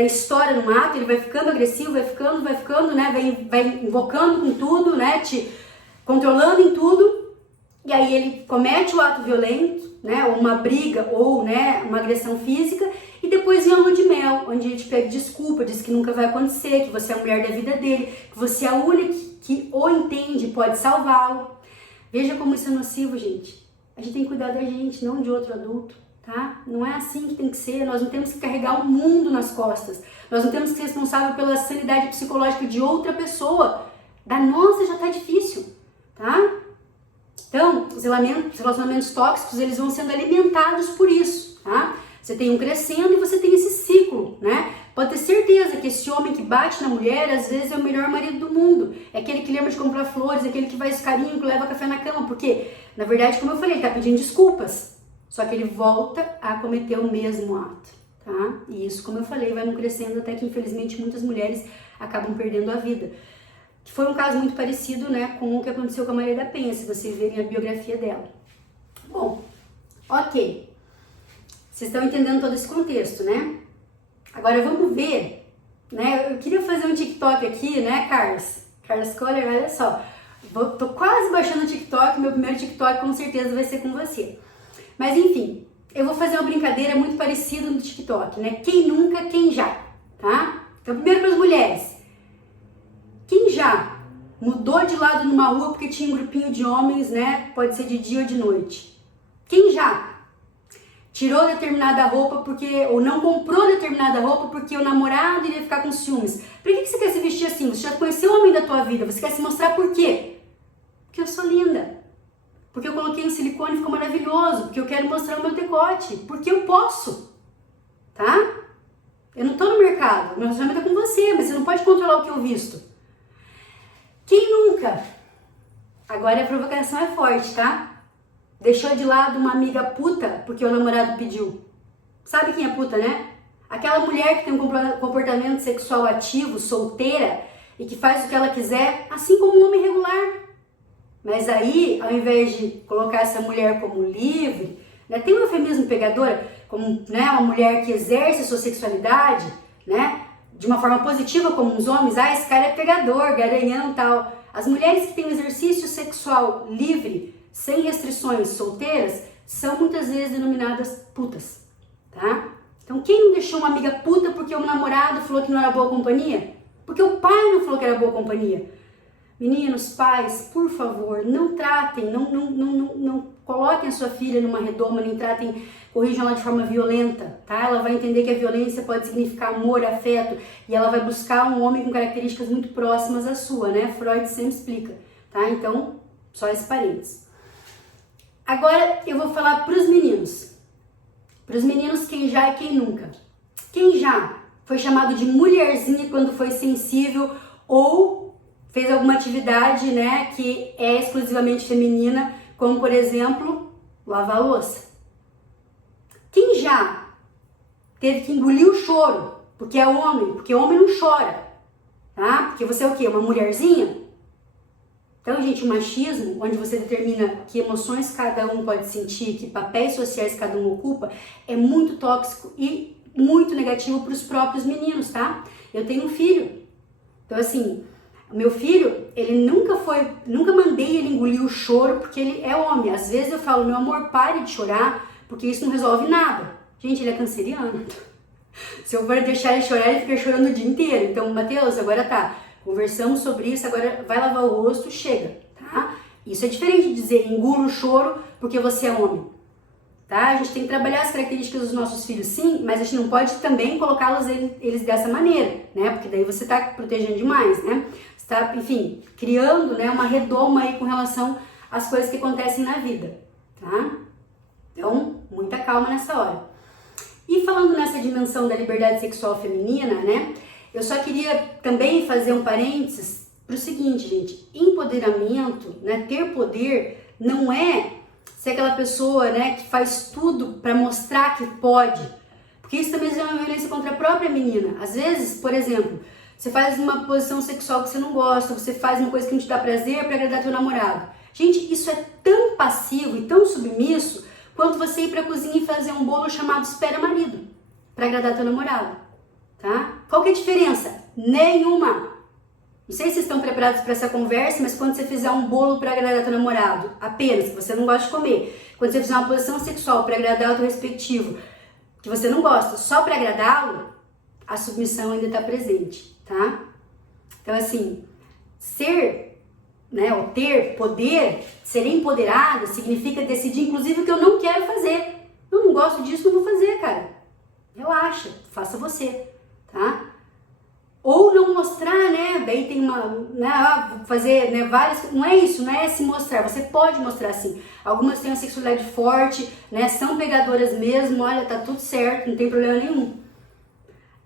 Estoura no ato, ele vai ficando agressivo, vai ficando, né? Vai invocando com tudo, né? Te controlando em tudo. E aí ele comete o ato violento, né? Ou uma briga, ou, né, uma agressão física. E depois vem a lua de mel, onde a gente pede desculpa, diz que nunca vai acontecer, que você é a mulher da vida dele, que você é a única que o entende e pode salvá-lo. Veja como isso é nocivo, gente. A gente tem que cuidar da gente, não de outro adulto, tá? Não é assim que tem que ser, nós não temos que carregar o mundo nas costas. Nós não temos que ser responsável pela sanidade psicológica de outra pessoa. Da nossa já tá difícil, tá? Então, os relacionamentos tóxicos, eles vão sendo alimentados por isso, tá? Você tem um crescendo e você tem esse ciclo, né? Pode ter certeza que esse homem que bate na mulher, às vezes é o melhor marido do mundo. É aquele que lembra de comprar flores, é aquele que faz carinho, que leva café na cama. Porque, na verdade, como eu falei, ele tá pedindo desculpas. Só que ele volta a cometer o mesmo ato, tá? E isso, como eu falei, vai não crescendo até que, infelizmente, muitas mulheres acabam perdendo a vida. Que foi um caso muito parecido, né, com o que aconteceu com a Maria da Penha, se vocês verem a biografia dela. Bom, ok. Vocês estão entendendo todo esse contexto, né? Agora vamos ver, né? Eu queria fazer um TikTok aqui, né, Carlos? Carlos Coller, olha só. Tô quase baixando o TikTok, meu primeiro TikTok com certeza vai ser com você. Mas enfim, eu vou fazer uma brincadeira muito parecida no TikTok, né? Quem nunca, quem já, tá? Então primeiro para as mulheres. Quem já mudou de lado numa rua porque tinha um grupinho de homens, né? Pode ser de dia ou de noite. Quem já tirou determinada roupa porque, ou não comprou determinada roupa porque o namorado iria ficar com ciúmes? Por que você quer se vestir assim? Você já conheceu o homem da tua vida, você quer se mostrar por quê? Porque eu sou linda. Porque eu coloquei um silicone e ficou maravilhoso. Porque eu quero mostrar o meu decote. Porque eu posso. Tá? Eu não tô no mercado. Meu relacionamento é com você, mas você não pode controlar o que eu visto. Quem nunca? Agora a provocação é forte, tá? Deixou de lado uma amiga puta porque o namorado pediu. Sabe quem é puta, né? Aquela mulher que tem um comportamento sexual ativo, solteira, e que faz o que ela quiser, assim como um homem regular. Mas aí, ao invés de colocar essa mulher como livre, né, tem um eufemismo pegadora, como, né, uma mulher que exerce a sua sexualidade, né, de uma forma positiva como os homens, esse cara é pegador, garanhão e tal. As mulheres que têm um exercício sexual livre, sem restrições, solteiras, são muitas vezes denominadas putas, tá? Então quem não deixou uma amiga puta porque o namorado falou que não era boa companhia? Porque o pai não falou que era boa companhia? Meninos, pais, por favor, não tratem, não coloquem a sua filha numa redoma, nem tratem, corrijam ela de forma violenta, tá? Ela vai entender que a violência pode significar amor, afeto, e ela vai buscar um homem com características muito próximas à sua, né? Freud sempre explica, tá? Então, só esse parênteses. Agora eu vou falar pros meninos. Pros meninos, quem já e quem nunca. Quem já foi chamado de mulherzinha quando foi sensível ou fez alguma atividade, né, que é exclusivamente feminina, como, por exemplo, lavar a louça. Quem já teve que engolir o choro, porque é homem, porque homem não chora, tá? Porque você é o quê? Uma mulherzinha? Então, gente, o machismo, onde você determina que emoções cada um pode sentir, que papéis sociais cada um ocupa, é muito tóxico e muito negativo para os próprios meninos, tá? Eu tenho um filho, então assim, o meu filho, ele nunca mandei ele engolir o choro porque ele é homem. Às vezes eu falo, meu amor, pare de chorar, porque isso não resolve nada. Gente, ele é canceriano. Se eu for deixar ele chorar, ele fica chorando o dia inteiro. Então, Matheus, agora tá, conversamos sobre isso, agora vai lavar o rosto, chega, tá? Isso é diferente de dizer engula o choro porque você é homem, tá? A gente tem que trabalhar as características dos nossos filhos, sim, mas a gente não pode também colocá-los eles dessa maneira, né? Porque daí você tá protegendo demais, né? Você tá, enfim, criando, né, uma redoma aí com relação às coisas que acontecem na vida, tá? Então, muita calma nessa hora. E falando nessa dimensão da liberdade sexual feminina, né? Eu só queria também fazer um parênteses pro seguinte, gente, empoderamento, né, ter poder não é ser aquela pessoa, né, que faz tudo para mostrar que pode, porque isso também é uma violência contra a própria menina. Às vezes, por exemplo, você faz uma posição sexual que você não gosta, você faz uma coisa que não te dá prazer para agradar teu namorado. Gente, isso é tão passivo e tão submisso quanto você ir pra cozinha e fazer um bolo chamado espera marido para agradar teu namorado, tá? Qual que é a diferença? Nenhuma. Não sei se vocês estão preparados para essa conversa, mas quando você fizer um bolo para agradar teu namorado, apenas, que você não gosta de comer, quando você fizer uma posição sexual para agradar o teu respectivo, que você não gosta, só para agradá-lo, a submissão ainda está presente, tá? Então, assim, ser, né, ou ter poder, ser empoderada, significa decidir, inclusive, o que eu não quero fazer. Eu não gosto disso, não vou fazer, cara. Relaxa, faça você, tá? Ou não mostrar, né? Daí tem uma, né? Fazer, né? Várias. Não é isso, não é se mostrar. Você pode mostrar sim. Algumas têm uma sexualidade forte, né? São pegadoras mesmo. Olha, tá tudo certo, não tem problema nenhum.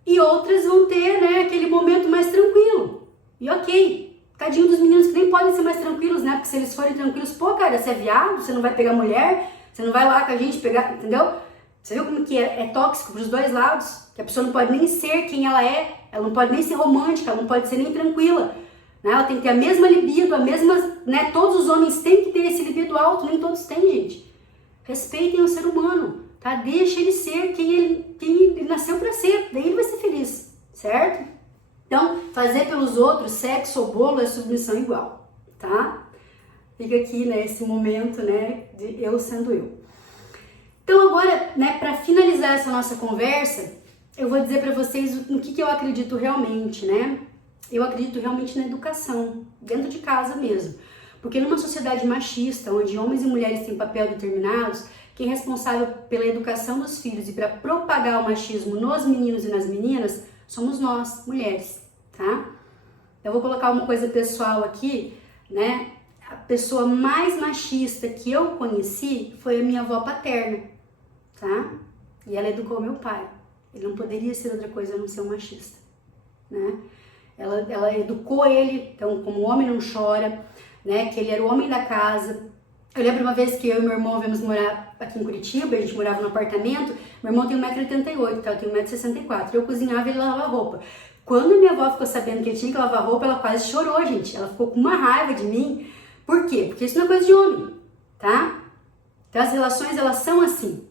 E outras vão ter, né? Aquele momento mais tranquilo. E ok. Tadinho dos meninos que nem podem ser mais tranquilos, né? Porque se eles forem tranquilos, pô, cara, você é viado, você não vai pegar mulher, você não vai lá com a gente pegar, entendeu? Você viu como que é tóxico pros dois lados? Que a pessoa não pode nem ser quem ela é. Ela não pode nem ser romântica, ela não pode ser nem tranquila, né? Ela tem que ter a mesma libido, a mesma, né? Todos os homens têm que ter esse libido alto, nem todos têm, gente. Respeitem o ser humano, tá? Deixa ele ser quem ele nasceu para ser, daí ele vai ser feliz, certo? Então, fazer pelos outros sexo ou bolo é submissão igual, tá? Fica aqui, né, esse momento, né, de eu sendo eu. Então agora, né, para finalizar essa nossa conversa, eu vou dizer para vocês no que eu acredito realmente, né? Eu acredito realmente na educação, dentro de casa mesmo. Porque numa sociedade machista, onde homens e mulheres têm papel determinados, quem é responsável pela educação dos filhos e para propagar o machismo nos meninos e nas meninas somos nós, mulheres, tá? Eu vou colocar uma coisa pessoal aqui, né? A pessoa mais machista que eu conheci foi a minha avó paterna, tá? E ela educou meu pai. Ele não poderia ser outra coisa a não ser um machista, né? Ela educou ele, então, como o homem não chora, né? Que ele era o homem da casa. Eu lembro uma vez que eu e meu irmão viemos morar aqui em Curitiba, a gente morava num apartamento, meu irmão tem 1,88 m, tá? Eu tenho 1,64 m, eu cozinhava e ele lavava roupa. Quando minha avó ficou sabendo que eu tinha que lavar roupa, ela quase chorou, gente. Ela ficou com uma raiva de mim. Por quê? Porque isso não é coisa de homem, tá? Então as relações, elas são assim.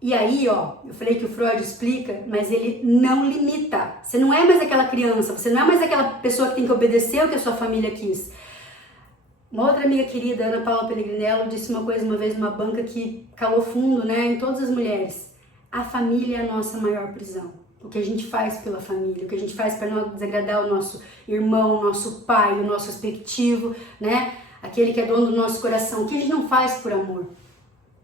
E aí, ó, eu falei que o Freud explica, mas ele não limita. Você não é mais aquela criança, você não é mais aquela pessoa que tem que obedecer o que a sua família quis. Uma outra amiga querida, Ana Paula Pellegrinello, disse uma coisa uma vez numa banca que calou fundo, né, em todas as mulheres. A família é a nossa maior prisão. O que a gente faz pela família, o que a gente faz para não desagradar o nosso irmão, o nosso pai, o nosso respectivo, né? Aquele que é dono do nosso coração, o que a gente não faz por amor.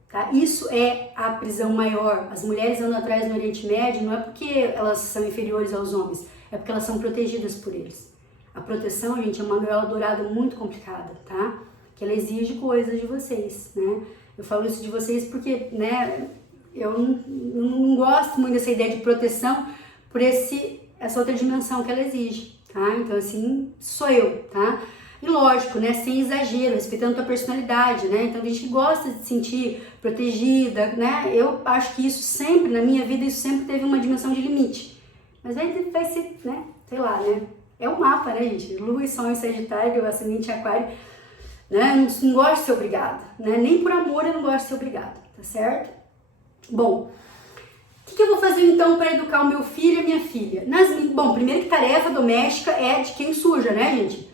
Tá? Isso é a prisão maior. As mulheres andam atrás no Oriente Médio não é porque elas são inferiores aos homens, é porque elas são protegidas por eles. A proteção, gente, é uma manuela dourada muito complicada, tá? Que ela exige coisas de vocês, né? Eu falo isso de vocês porque, né, eu não gosto muito dessa ideia de proteção por essa outra dimensão que ela exige, tá? Então, assim, sou eu, tá? E lógico, né, sem exagero, respeitando a tua personalidade, né? Então, a gente gosta de se sentir protegida, né? Eu acho que isso sempre, na minha vida, isso sempre teve uma dimensão de limite. Mas aí vai ser, né, sei lá, né? É um mapa, né, gente? Lua e Sol em Sagitário, ascendente em Aquário, né? Não gosto de ser obrigada, né? Nem por amor eu não gosto de ser obrigada, tá certo? Bom, o que eu vou fazer então para educar o meu filho e a minha filha? Bom, primeiro que tarefa doméstica é de quem suja, né, gente?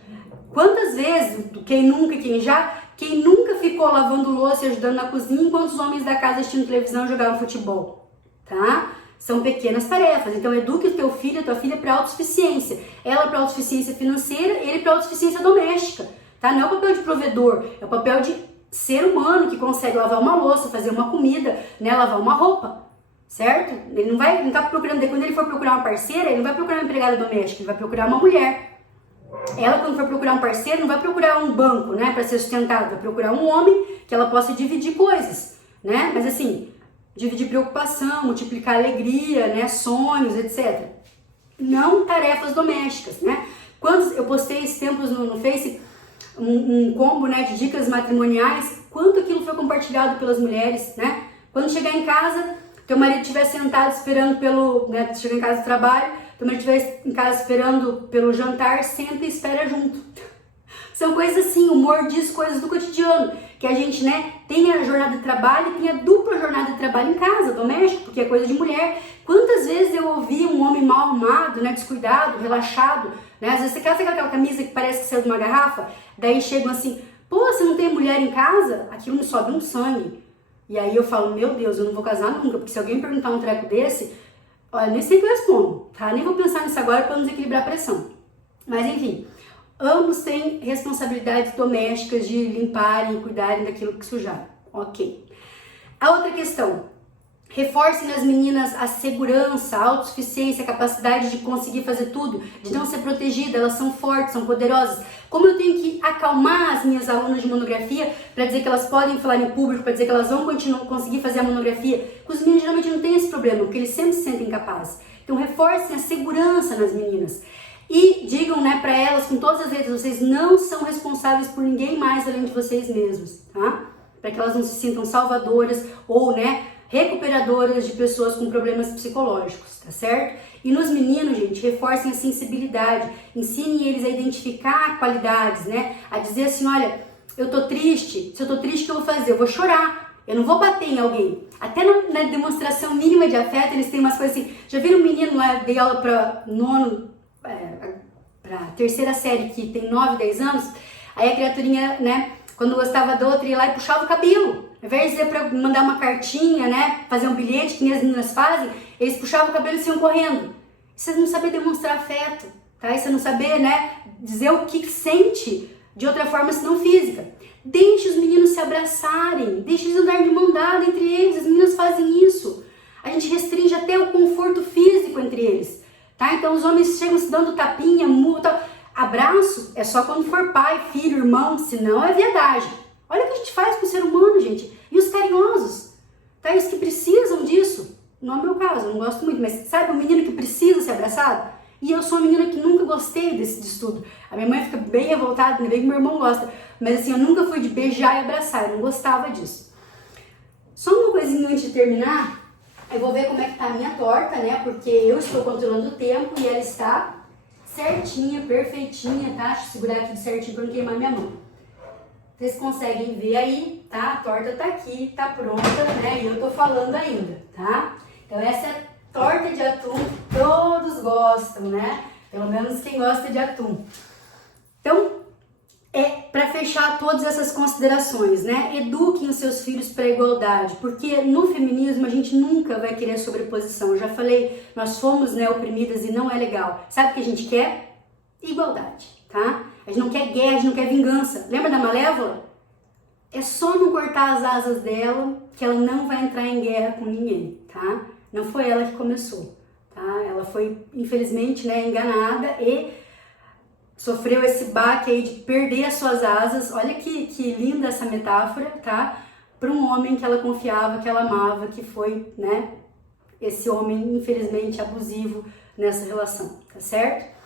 Quantas vezes, quem nunca ficou lavando louça e ajudando na cozinha enquanto os homens da casa assistindo televisão e jogavam futebol, tá? São pequenas tarefas, então eduque o teu filho e a tua filha para autossuficiência. Ela para autossuficiência financeira, ele para autossuficiência doméstica, tá? Não é o papel de provedor, é o papel de ser humano que consegue lavar uma louça, fazer uma comida, né, lavar uma roupa, certo? Ele não tá procurando, quando ele for procurar uma parceira, ele não vai procurar uma empregada doméstica, ele vai procurar uma mulher. Ela, quando for procurar um parceiro, não vai procurar um banco, né, para ser sustentado, vai procurar um homem que ela possa dividir coisas, né? Mas assim, dividir preocupação, multiplicar alegria, né, sonhos, etc. Não tarefas domésticas, né? Quando eu postei esses tempos no Face um combo, né, de dicas matrimoniais, quanto aquilo foi compartilhado pelas mulheres, né? Quando chegar em casa, teu marido estiver sentado esperando né, chegar em casa do trabalho, teu marido estiver em casa esperando pelo jantar, senta e espera junto. São coisas assim, humor diz coisas do cotidiano, que a gente, né, tem a jornada de trabalho e tem a dupla jornada de trabalho em casa, doméstico, porque é coisa de mulher. Quantas vezes eu ouvi um homem mal arrumado, né, descuidado, relaxado, né? Às vezes você quer aquela camisa que parece que saiu de uma garrafa, daí chegam assim, pô, você não tem mulher em casa? Aquilo me sobe um sangue. E aí eu falo, meu Deus, eu não vou casar nunca, porque se alguém perguntar um treco desse, olha, nem sei o que eu respondo, tá? Nem vou pensar nisso agora para não desequilibrar a pressão. Mas enfim, ambos têm responsabilidades domésticas de limparem e cuidarem daquilo que sujaram, ok. A outra questão, reforce nas meninas a segurança, a autossuficiência, a capacidade de conseguir fazer tudo, de não ser protegida, elas são fortes, são poderosas. Como eu tenho que acalmar as minhas alunas de monografia para dizer que elas podem falar em público, para dizer que elas vão conseguir fazer a monografia, os meninos geralmente não têm esse problema, porque eles sempre se sentem capazes. Então reforcem a segurança nas meninas. E digam, né, para elas com todas as letras, vocês não são responsáveis por ninguém mais além de vocês mesmos, tá? Para que elas não se sintam salvadoras ou, né, recuperadoras de pessoas com problemas psicológicos, tá certo? E nos meninos, gente, reforcem a sensibilidade, ensinem eles a identificar qualidades, né? A dizer assim, olha, eu tô triste, se eu tô triste, o que eu vou fazer? Eu vou chorar, eu não vou bater em alguém. Até na demonstração mínima de afeto, eles têm umas coisas assim. Já viram um menino lá, dei aula para pra terceira série, que tem 9, 10 anos, aí a criaturinha, né, quando gostava da outra, ia lá e puxava o cabelo. Ao invés de dizer pra mandar uma cartinha, né, fazer um bilhete, que nem as meninas fazem, eles puxavam o cabelo e iam correndo. Vocês não sabem demonstrar afeto. tá? E você não saber, né, dizer o que sente de outra forma senão física. Deixe os meninos se abraçarem, deixe eles andarem de mão dada entre eles, as meninas fazem isso. A gente restringe até o conforto físico entre eles, tá? Então os homens chegam se dando tapinha, multa. Abraço é só quando for pai, filho, irmão, senão é viadagem. Olha o que a gente faz com o ser humano, gente. E os carinhosos, tá? E os que precisam disso. Não é meu caso, eu não gosto muito, mas sabe o menino que precisa ser abraçado? E eu sou uma menina que nunca gostei disso tudo. A minha mãe fica bem revoltada, ainda bem que meu irmão gosta. Mas assim, eu nunca fui de beijar e abraçar, eu não gostava disso. Só uma coisinha antes de terminar, eu vou ver como é que tá a minha torta, né? Porque eu estou controlando o tempo e ela está certinha, perfeitinha, tá? Deixa eu segurar aqui certinho para não queimar minha mão. Vocês conseguem ver aí, tá? A torta tá aqui, tá pronta, né? E eu tô falando ainda, tá? Então essa é a torta de atum que todos gostam, né? Pelo menos quem gosta de atum. Então, para fechar todas essas considerações, né? Eduquem os seus filhos para a igualdade, porque no feminismo a gente nunca vai querer sobreposição. Eu já falei, nós fomos, né, oprimidas e não é legal. Sabe o que a gente quer? Igualdade, tá? A gente não quer guerra, a gente não quer vingança. Lembra da Malévola? É só não cortar as asas dela que ela não vai entrar em guerra com ninguém, tá? Não foi ela que começou, tá? Ela foi, infelizmente, né, enganada e sofreu esse baque aí de perder as suas asas. Olha que linda essa metáfora, tá? Para um homem que ela confiava, que ela amava, que foi, né, esse homem, infelizmente, abusivo nessa relação, tá certo?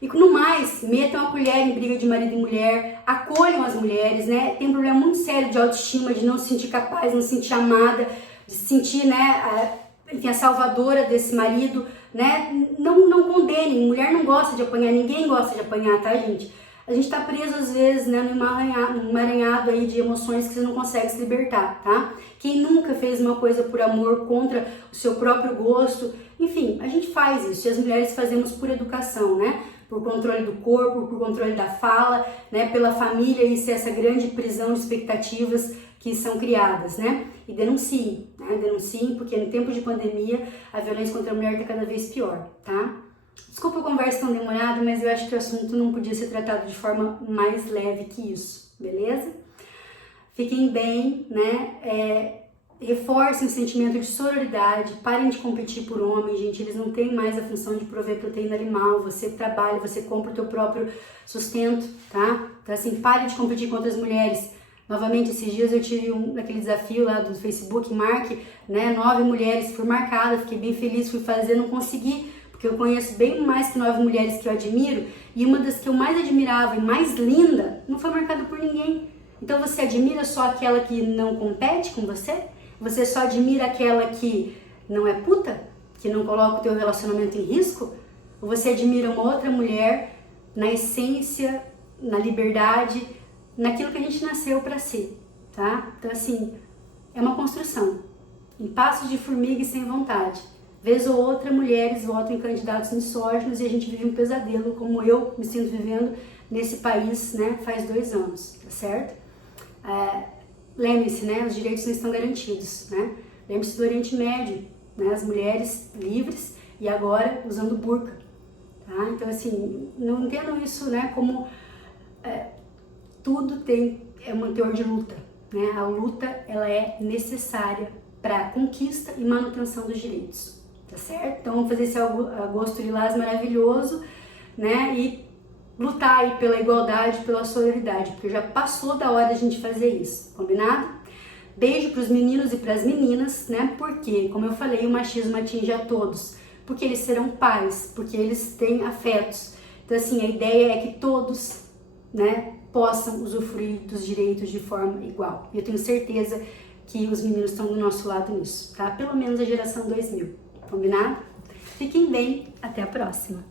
E no mais, metam a colher em briga de marido e mulher, acolham as mulheres, né? Tem um problema muito sério de autoestima, de não se sentir capaz, não se sentir amada, de se sentir, né, enfim, a salvadora desse marido, né? Não condenem, mulher não gosta de apanhar, ninguém gosta de apanhar, tá, gente? A gente tá preso às vezes, né, num emaranhado aí de emoções que você não consegue se libertar, tá? Quem nunca fez uma coisa por amor contra o seu próprio gosto, enfim, a gente faz isso e as mulheres fazemos por educação, né? Por controle do corpo, por controle da fala, né? Pela família e ser essa grande prisão de expectativas que são criadas, né? E denunciem, né? Denunciem, porque no tempo de pandemia a violência contra a mulher está cada vez pior, tá? Desculpa a conversa tão demorada, mas eu acho que o assunto não podia ser tratado de forma mais leve que isso, beleza? Fiquem bem, né? Reforcem o sentimento de sororidade, parem de competir por homens, gente, eles não têm mais a função de prover proteína animal, você trabalha, você compra o teu próprio sustento, tá? Então assim, parem de competir com outras mulheres. Novamente, esses dias eu tive aquele desafio lá do Facebook, marque, né, 9 mulheres, fui marcada, fiquei bem feliz, fui fazer, não consegui, porque eu conheço bem mais que 9 mulheres que eu admiro, e uma das que eu mais admirava e mais linda, não foi marcada por ninguém. Então você admira só aquela que não compete com você? Você só admira aquela que não é puta? Que não coloca o teu relacionamento em risco? Ou você admira uma outra mulher na essência, na liberdade, naquilo que a gente nasceu para ser, tá? Então assim, é uma construção, em passos de formiga e sem vontade. Vez ou outra, mulheres votam em candidatos misóginos e a gente vive um pesadelo, como eu me sinto vivendo nesse país, né, faz 2 anos, tá certo? Lembre-se, né, os direitos não estão garantidos, né? Lembre-se do Oriente Médio, né, as mulheres livres e agora usando burca, tá? Então assim, não entendam isso, né, como tudo é um teor de luta, né? A luta, ela é necessária para a conquista e manutenção dos direitos, tá certo? Então vamos fazer esse agosto lilás maravilhoso, né? E lutar aí pela igualdade, pela sororidade, porque já passou da hora da gente fazer isso, combinado? Beijo para os meninos e para as meninas, né? Porque, como eu falei, o machismo atinge a todos, porque eles serão pais, porque eles têm afetos. Então assim, a ideia é que todos, né, possam usufruir dos direitos de forma igual. E eu tenho certeza que os meninos estão do nosso lado nisso, tá? Pelo menos a geração 2000, combinado? Fiquem bem, até a próxima!